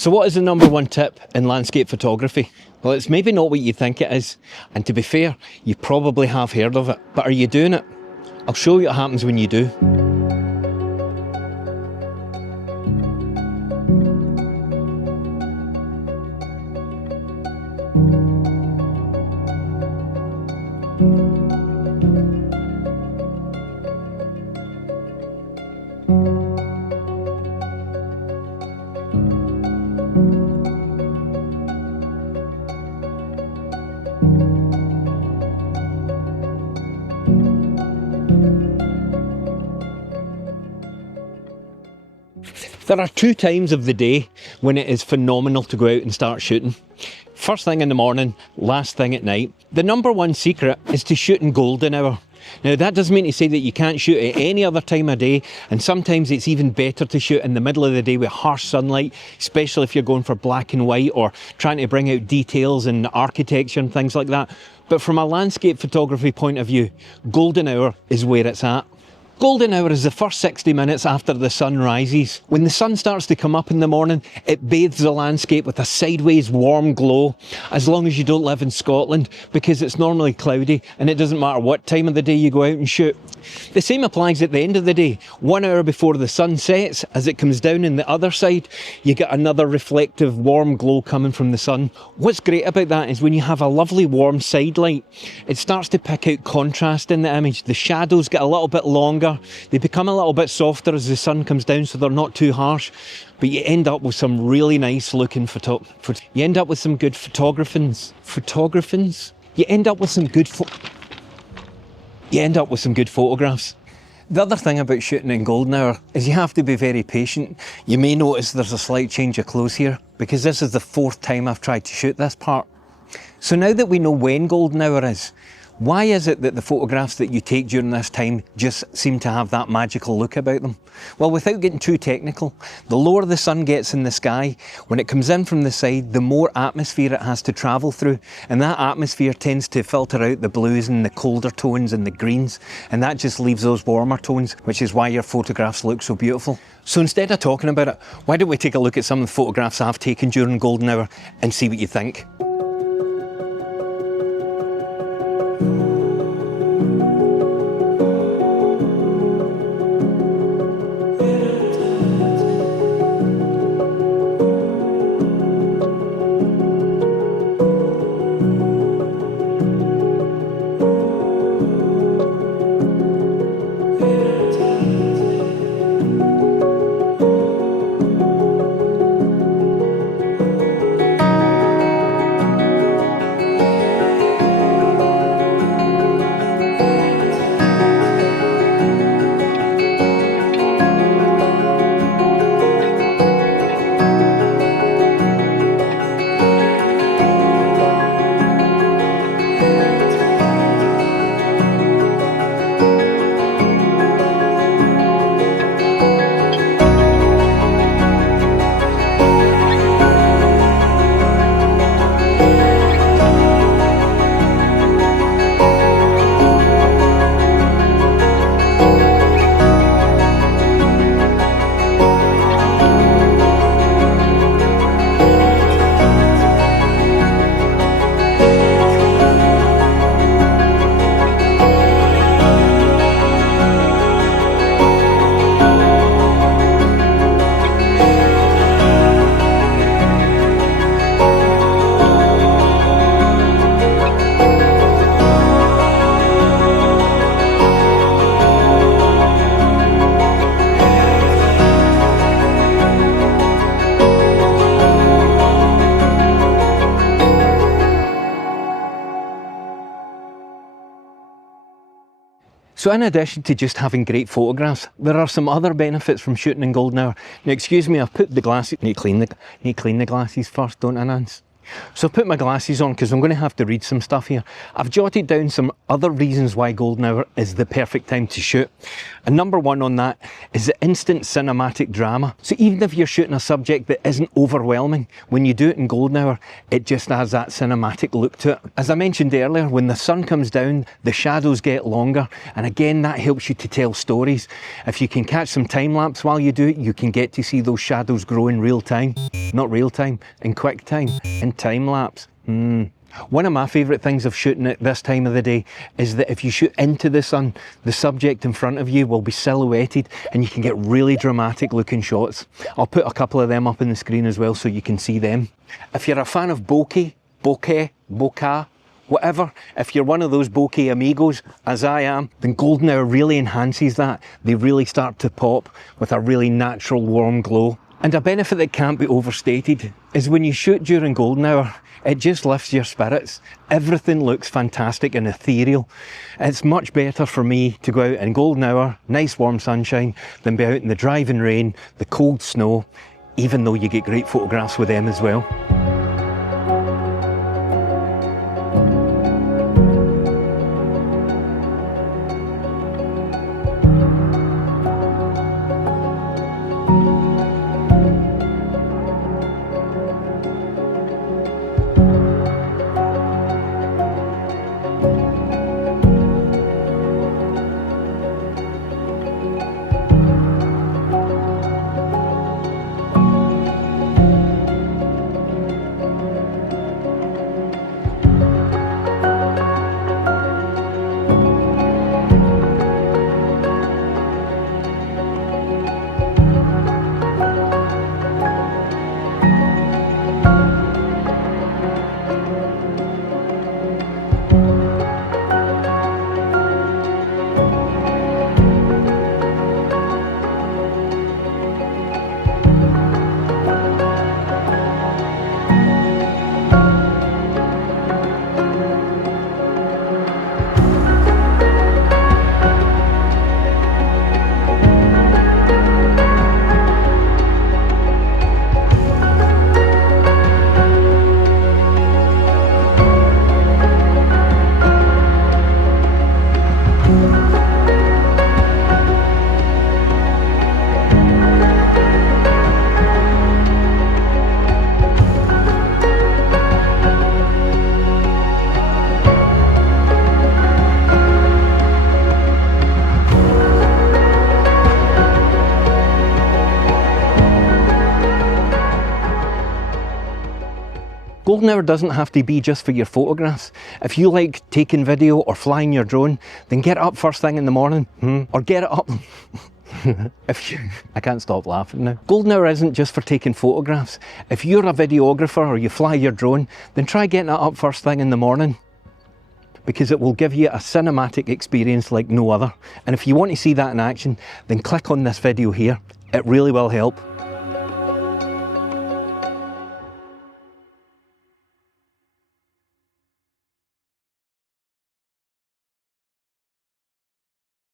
So what is the number one tip in landscape photography? Well, it's maybe not what you think it is. And to be fair, you probably have heard of it. But are you doing it? I'll show you what happens when you do. There are two times of the day when it is phenomenal to go out and start shooting. First thing in the morning, last thing at night. The number one secret is to shoot in golden hour. Now that doesn't mean to say that you can't shoot at any other time of day, and sometimes it's even better to shoot in the middle of the day with harsh sunlight, especially if you're going for black and white or trying to bring out details and architecture and things like that. But from a landscape photography point of view, golden hour is where it's at. Golden hour is the first 60 minutes after the sun rises. When the sun starts to come up in the morning, it bathes the landscape with a sideways warm glow, as long as you don't live in Scotland, because it's normally cloudy and it doesn't matter what time of the day you go out and shoot. The same applies at the end of the day. 1 hour before the sun sets, as it comes down in the other side, you get another reflective warm glow coming from the sun. What's great about that is when you have a lovely warm side light, it starts to pick out contrast in the image. The shadows get a little bit longer. They become a little bit softer as the sun comes down, so they're not too harsh, but you end up with some really nice looking you end up with some good photographers. You end up with some good photographs. The other thing about shooting in golden hour is you have to be very patient. You may notice there's a slight change of clothes here, because this is the 4th time I've tried to shoot this part. So now that we know when golden hour is, why is it that the photographs that you take during this time just seem to have that magical look about them? Well, without getting too technical, the lower the sun gets in the sky, when it comes in from the side, the more atmosphere it has to travel through, and that atmosphere tends to filter out the blues and the colder tones and the greens, and that just leaves those warmer tones, which is why your photographs look so beautiful. So instead of talking about it, why don't we take a look at some of the photographs I've taken during golden hour and see what you think? So in addition to just having great photographs, there are some other benefits from shooting in golden hour. Now excuse me, I've put the glasses, need to clean the glasses first, don't I, Nance? So I've put my glasses on because I'm going to have to read some stuff here. I've jotted down some other reasons why golden hour is the perfect time to shoot. And number one on that is the instant cinematic drama. So even if you're shooting a subject that isn't overwhelming, when you do it in golden hour, it just has that cinematic look to it. As I mentioned earlier, when the sun comes down, the shadows get longer. And again, that helps you to tell stories. If you can catch some time lapse while you do it, you can get to see those shadows grow in real time. Not real time, in quick time, in time lapse. One of my favourite things of shooting at this time of the day is that if you shoot into the sun, the subject in front of you will be silhouetted and you can get really dramatic looking shots. I'll put a couple of them up on the screen as well so you can see them. If you're a fan of bokeh, whatever, if you're one of those bokeh amigos, as I am, then golden hour really enhances that. They really start to pop with a really natural warm glow. And a benefit that can't be overstated is when you shoot during golden hour, it just lifts your spirits. Everything looks fantastic and ethereal. It's much better for me to go out in golden hour, nice warm sunshine, than be out in the driving rain, the cold snow, even though you get great photographs with them as well. Golden hour doesn't have to be just for your photographs. If you like taking video or flying your drone, then get up first thing in the morning, or get it up. I can't stop laughing now. Golden hour isn't just for taking photographs. If you're a videographer or you fly your drone, then try getting it up first thing in the morning, because it will give you a cinematic experience like no other. And if you want to see that in action, then click on this video here. It really will help.